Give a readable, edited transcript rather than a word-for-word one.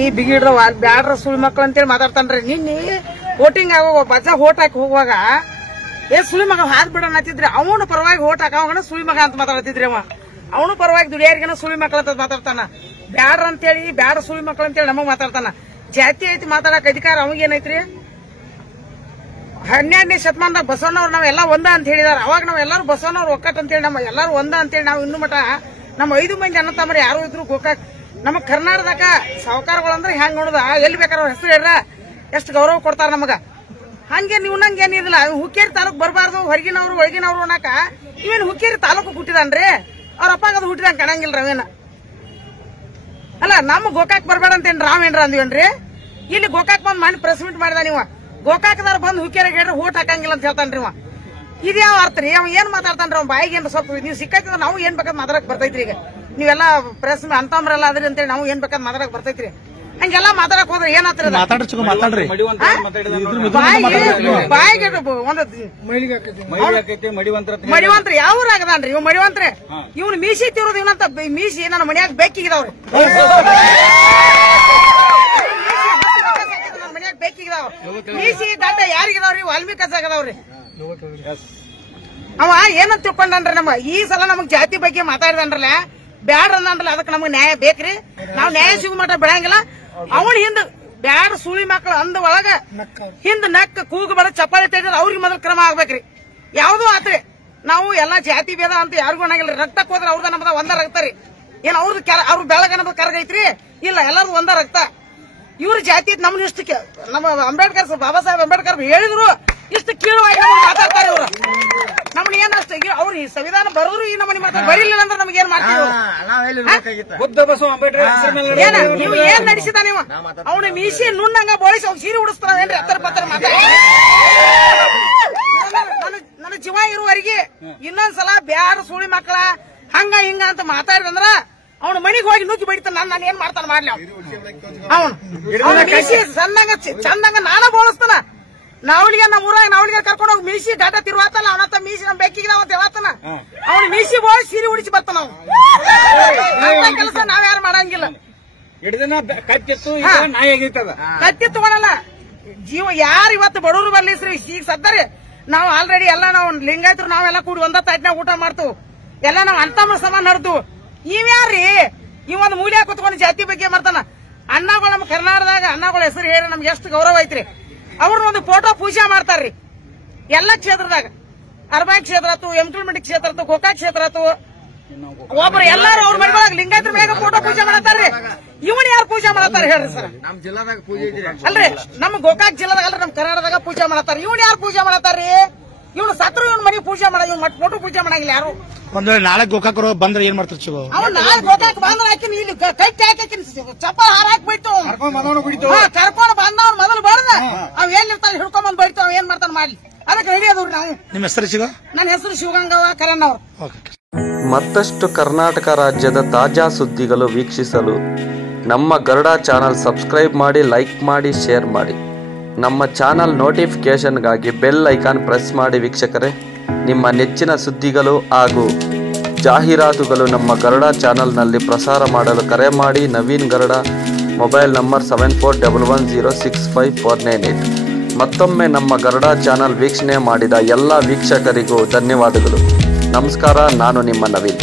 ಈ ಬಿಗಿಡ್ರ ಬ್ಯಾಡ್ರ ಸುಳಿ ಮಕ್ಳು ಅಂತೇಳಿ ಮಾತಾಡ್ತಾನ್ರಿ. ನಿನ್ನೆ ವೋಟಿಂಗ್ ಆಗೋ ಬಜ್ಜ ಓಟ್ ಹಾಕಿ ಹೋಗುವಾಗ ಸುಳಿ ಮಗ ಹಾದ್ ಬಿಡೋಣ ಅಂತಿದ್ರಿ. ಅವನು ಪರವಾಗಿ ಓಟ್ ಹಾಕೋಗಣ ಸುಳಿ ಮಗ ಅಂತ ಮಾತಾಡ್ತಿದ್ರಿ. ಅವನು ಪರವಾಗಿ ದುಡಿಯಾರಿಗನ ಸುಳಿ ಮಕ್ಳು ಅಂತ ಮಾತಾಡ್ತಾನ. ಬ್ಯಾಡ್ರ ಅಂತೇಳಿ ಬ್ಯಾಡ ಸುಳಿ ಮಕ್ಳು ಅಂತೇಳಿ ನಮಗ್ ಮಾತಾಡ್ತಾನ. ಜಾತಿ ಐತಿ ಮಾತಾಡಕ್ ಅಧಿಕಾರ ಅವಾಗೇನೈತ್ರಿ? 12ನೇ ಶತಮಾನದಾಗ ಬಸವಣ್ಣವ್ರು ನಾವೆಲ್ಲ ಒಂದ ಅಂತ ಹೇಳಿದಾರ. ಅವಾಗ ನಾವೆಲ್ಲರೂ ಬಸವಣ್ಣವ್ರು ಒಕ್ಕಟ್ ಅಂತೇಳಿ ನಮ್ಮ ಎಲ್ಲರೂ ಒಂದ ಅಂತೇಳಿ ನಾವು ಇನ್ನು ಮಠ ನಮ್ಮ 5 ಮಂದಿ ಅಣ್ಣ ತಮ್ಮರು ಯಾರು ಇದ್ರು ಗೋಕಾಕ್ ನಮ್ಮ ಕರ್ನಾಟಕದಾಗ ಸಾವುಕಾರಗಳಂದ್ರೆ ಹೆಂಗ್ ನೋಡುದ ಎಲ್ಲಿ ಬೇಕಾರ ಅವ್ರ ಹೆಸರು ಹೇಳ್ರ ಎಷ್ಟು ಗೌರವ ಕೊಡ್ತಾರ ನಮಗ. ಹಂಗೆ ನೀವು ನಂಗೆ ಏನಿದಿಲ್ಲ. ಹುಕ್ಕೇರಿ ತಾಲೂಕ್ ಬರಬಾರ್ದು ಹೊರಗಿನವ್ರು ಒಳಗಿನವ್ರು ಅನ್ನಕ ಇವೇನು ಹುಕ್ಕೇರಿ ತಾಲೂಕು ಹುಟ್ಟಿದಾನ್ರಿ. ಅವ್ರ ಅಪ್ಪಾಗ ಅದು ಹುಟ್ಟಿದಂಗ ಕಾಣಂಗಿಲ್ಲ ರವೇನ. ಅಲ್ಲ ನಮ್ಮ ಗೋಕಾಕ್ ಬರ್ಬೇಡ ಅಂತೇನ್ ರಾವೇನ್ರ ಅಂದಿವೇನ್ರಿ? ಇಲ್ಲಿ ಗೋಕಾಕ್ ಬಂದ್ ಮಾಡಿ ಪ್ರೆಸ್ ಮೀಟ್ ಮಾಡಿದ. ನೀವು ಗೋಕಾಕದಾರ ಬಂದ್ ಹುಕ್ಕೇರಿಗೆ ಹೇಳ್ರಿ ಓಟ್ ಹಾಕಂಗಿಲ್ಲ ಅಂತ ಹೇಳ್ತಾನ್ರಿ. ಇದು ಯಾವ ಅರ್ಥ ರೀ? ಅವ ಏನ್ ಮಾತಾಡ್ತಾನ್ರಿ? ಅವ್ನ ಬಾಯಿಗೆ ಏನ್ ಸ್ವಲ್ಪ ನೀವು ಸಿಕ್ಕಾಯ್ತದ ನಾವು ಏನ್ ಬೇಕಾದ್ ಮಾತಾಡಕ್ ಬರ್ತೈತ್ರಿ. ಈಗ ನೀವೆಲ್ಲ ಪ್ರೆಸ್ ಅಂತಂಬ್ರಲ್ಲ ಅದ್ರಿ ಅಂತೇಳಿ ನಾವು ಏನ್ ಬೇಕಾದ್ ಮಾತಾಡಕ್ ಬರ್ತೈತ್ರಿ. ಹಂಗೆಲ್ಲ ಮಾತಾಡಕ್ ಹೋದ್ರೆ ಏನಾಗ್ತದೆ? ಬಾಯಿಗೆ ಮಡಿವಂತ್ರಿ ಯಾವ ಆಗದಾನ್ರಿ ಇವ್ ಮಡಿವಂತ್ರಿ. ಇವ್ನು ಮೀಸಿ ತಿರೋದು ಇವನಂತ ಮೀಸಿ ನನ್ನ ಮನ್ಯಾಗ ಬೇಕಿಗಿದಾವ್ರಿ. ನನ್ನ ಮನ್ಯಾಗ ಬೇಕಿಗಿದಾವ್ ಮೀಸಿ ಗಡ್ಡ ಯಾರಿಗಿದಾವ್ರಿ? ವಾಲ್ಮೀಕಿ ಆಗದಾವ್ರಿ. ಅವ ಏನಂತ ತಿಳ್ಕೊಂಡ್ರಿ? ನಮ್ಮ ಈ ಸಲ ನಮಗ್ ಜಾತಿ ಬಗ್ಗೆ ಮಾತಾಡಿದನ್ರಲ್ಲ, ಬ್ಯಾಡ್ರ ಅಂದ್ರಲ್ಲ, ಅದಕ್ಕೆ ನಮಗ್ ನ್ಯಾಯ ಬೇಕ್ರಿ. ನಾವ್ ನ್ಯಾಯ ಸಿಗೋ ಮಟ್ಟ ಬೆಳಂಗಿಲ್ಲ. ಅವನ್ ಹಿಂದ ಬ್ಯಾಡ ಸುಳಿ ಮಕ್ಳು ಅಂದ ಒಳಗ ಹಿಂದ್ ನಕ್ಕ ಕೂಗು ಬಡ ಚಪ್ಪಾಳಿ ತೆಗೆದ್ರೆ ಅವ್ರಿಗೆ ಮೊದಲು ಕ್ರಮ ಆಗ್ಬೇಕ್ರಿ. ಯಾವ್ದು ಆತ್ರಿ. ನಾವು ಎಲ್ಲಾ ಜಾತಿ ಭೇದ ಅಂತ ಯಾರಿಗೂ ಅನ್ನಂಗಿಲ್ಲ. ರಕ್ತಕ್ ಹೋದ್ರೆ ಅವ್ರದ ನಮ್ದ ಒಂದ ರಕ್ತ ರೀ. ಏನ್ ಅವ್ರದ್ದು ಅವ್ರ ಬೆಳಗ ನಮ್ದು ಕರಗೈತ್ರಿ? ಇಲ್ಲ, ಎಲ್ಲಾರು ಒಂದ ರಕ್ತ. ಇವ್ರ ಜಾತಿ ನಮ್ನ ಇಷ್ಟು ನಮ್ಮ ಅಂಬೇಡ್ಕರ್ ಬಾಬಾ ಸಾಹೇಬ್ ಅಂಬೇಡ್ಕರ್ ಹೇಳಿದ್ರು ಇಷ್ಟು ಕೀಳುವಾಗಿ ಮಾತಾಡ್ತಾರೆ ಇವ್ರು. ನಮ್ನ ಏನ್ ಅಷ್ಟ ಅವ್ರು ಈ ಸಂವಿಧಾನ ಬರೋರು ಈ ನಮ್ಮನೆ ಮಾತಾಡ ಬರೀಲಿಲ್ಲ ಅಂದ್ರೆ ನಮ್ಗೆ ಏನ್ ಮಾಡ್ತೀವಿ? ನೀವು ಏನ್ ನಡೆಸಿದ ನೀವು? ಅವನು ಮೀಸಿ ನುಣ್ಣಂಗ ಬೋಳಿಸಿ ಅವ್ನು ಸೀರೆ ಉಡಿಸ್ತಾವೇನ್ರಿ? ಹತ್ತರ ಪತ್ತರ ಮಾತಾಡ ನನ್ನ ಜೀವ ಇರುವವರೆಗೆ ಇನ್ನೊಂದ್ಸಲ ಬ್ಯಾಡ ಸುಳಿ ಮಕ್ಕಳ ಹಂಗ ಹಿಂಗ ಅಂತ ಮಾತಾಡಿದಂದ್ರ ಅವನ ಮನಿಗ್ ಹೋಗಿ ನುಗ್ಗಿ ಬಡಿತಾನ. ನಾನು ಏನ್ ಮಾಡ್ತಾನ ಮಾಡ್ಲಿ ಅವನು ಮೀಸಿ ಚಂದಂಗ ನಾನ ಬೋಳಿಸ್ತಾನ. ನಾವಳಿಗೆ ನಮ್ಮ ಊರಾಗ ನಾವಳಿಗೆ ಕರ್ಕೊಂಡು ಹೋಗಿ ಮೀಸಿ ಗಾಟ ತಿರುವಾತಲ್ಲ ಅವನತ್ತ ಮೀಸಿ ನಮ್ ಬೆಕ್ಕಿಗೆ ಅಂತ ಹೇಳತ್ತಾನ. ಅವ್ನು ಮೀಸಿ ಬೋಳಿ ಸೀರೆ ಉಡಿಸಿ ಬರ್ತಾನ. ಅವ್ನು ಕೆಲಸ ನಾವ್ಯಾರು ಮಾಡಂಗಿಲ್ಲ. ಕತ್ತಿ ತಗೊಳಲ್ಲ. ಜೀವ ಯಾರು ಇವತ್ತು ಬಡವರು ಬರ್ಲಿಸ್ರಿ ಈಗ ಸದ್ದರಿ ನಾವು ಆಲ್ರೆಡಿ ಎಲ್ಲ ನಾವು ಲಿಂಗಾಯತರು ನಾವೆಲ್ಲ ಕೂಡಿ ಒಂದ ತಾಟ್ನಾಗ ಊಟ ಮಾಡ್ತೀವಿ. ಎಲ್ಲ ನಾವ್ ಅಂತಮ್ಮ ಸಮಾನ ನಡ್ದು. ಇವ್ಯಾರ್ರಿ ಇವೊಂದು ಮೂಲ್ಯ ಕುತ್ಕೊಂಡು ಜಾತಿ ಬಗ್ಗೆ ಮಾಡ್ತಾನ. ಅಣ್ಣಗಳು ನಮ್ಮ ಕರ್ನಾಟಕದಾಗ ಅಣ್ಣಗಳ ಹೆಸರು ಹೇಳಿ ನಮ್ಗೆ ಎಷ್ಟು ಗೌರವ ಐತ್ರಿ. ಅವ್ರನ್ನ ಒಂದು ಫೋಟೋ ಪೂಜೆ ಮಾಡ್ತಾರ್ರಿ ಎಲ್ಲ ಕ್ಷೇತ್ರದಾಗ. ಅರ್ಬಾನ್ ಕ್ಷೇತ್ರ ಆತು, ಯಮಕಲ್ಮಂಡಿ ಕ್ಷೇತ್ರ ಆತು, ಗೋಕಾಕ್ ಕ್ಷೇತ್ರ ಆತು. ಒಬ್ರು ಎಲ್ಲಾರು ಅವ್ರ ಮನೆಯೊಳಗ ಲಿಂಗಾಯತರ ಮ್ಯಾಗ ಫೋಟೋ ಪೂಜೆ ಮಾಡತ್ತಾರ್ರಿ. ಇವನ್ ಯಾರು ಪೂಜೆ ಮಾಡತ್ತಾರ ಹೇಳ್ರಿ ಸರ್? ನಮ್ ಜಿಲ್ಲಾದಾಗ ಪೂಜೆ ಅಲ್ರಿ, ನಮ್ ಗೋಕಾಕ್ ಜಿಲ್ಲಾದಾಗ ಅಲ್ರಿ, ನಮ್ ಕರ್ನಾಟಕದಾಗ ಪೂಜೆ ಮಾಡತ್ತಾರ. ಇವನ್ ಯಾರು ಪೂಜೆ ಮಾಡತ್ತಾರ್ರಿ? ಇವನು ಸತ್ರು ಇವನ್ ಮನೆ ಪೂಜೆ ಮಾಡ ಇವ್ ಮಟ್ ಫೋಟೋ ಪೂಜೆ ಮಾಡಂಗಿಲ್ಲ ಯಾರು. ಒಂದ್ ವೇಳೆ ನಾಳೆ ಗೋಕಾಕರು ಬಂದ್ರೆ ಏನ್ ಮಾಡ್ತಾರೆ ಶಿವ? ಅವ್ನು ನಾಳೆ ಗೋಕಾಕ್ ಬಂದ್ರೆ ಹಾಕಿನ ಇಲ್ಲಿ ಕೈಟ್ ಹಾಕಿನ ಚಪ್ಪಲ್ ಹಾರ ಹಾಕ್ಬಿಟ್ಟು ಕರ್ಕೊಂಡು ಬಂದವ್ರು ಮೊದಲು ಬಡ್ದ ಅವ್ ಏನ್ ಇರ್ತಾನೆ ಹಿಡ್ಕೊಂಡ್ ಬಂದ್ ಬಡಿತಾವ. ಏನ್ ಮಾಡ್ತಾನೆ ಮಾಡ್ಲಿ, ಅದಕ್ಕೆ ರೆಡಿ ಅದ್ರಿ ನಾವು. ನಿಮ್ಮ ಹೆಸರು ಶಿವ? ನನ್ನ ಹೆಸರು ಶಿವಗಂಗವ್ವ ಕರಣ್ಣವ್ರು. ಮತ್ತಷ್ಟು ಕರ್ನಾಟಕ ರಾಜ್ಯದ ತಾಜಾ ಸುದ್ದಿಗಳು ವೀಕ್ಷಿಸಲು ನಮ್ಮ ಗರುಡ ಚಾನಲ್ ಸಬ್ಸ್ಕ್ರೈಬ್ ಮಾಡಿ, ಲೈಕ್ ಮಾಡಿ, ಶೇರ್ ಮಾಡಿ. ನಮ್ಮ ಚಾನಲ್ ನೋಟಿಫಿಕೇಷನ್ಗಾಗಿ ಬೆಲ್ ಐಕಾನ್ ಪ್ರೆಸ್ ಮಾಡಿ. ವೀಕ್ಷಕರೇ, ನಿಮ್ಮ ನೆಚ್ಚಿನ ಸುದ್ದಿಗಳು ಹಾಗೂ ಜಾಹೀರಾತುಗಳು ನಮ್ಮ ಗರುಡ ಚಾನಲ್ನಲ್ಲಿ ಪ್ರಸಾರ ಮಾಡಲು ಕರೆ ಮಾಡಿ. Naveen Garuda, mobile number 7411065498. ಮತ್ತೊಮ್ಮೆ ನಮ್ಮ ಗರುಡ ಚಾನಲ್ ವೀಕ್ಷಣೆ ಮಾಡಿದ ಎಲ್ಲ ವೀಕ್ಷಕರಿಗೂ ಧನ್ಯವಾದಗಳು. ನಮಸ್ಕಾರ. ನಾನು ನಿಮ್ಮ ನವೀನ್.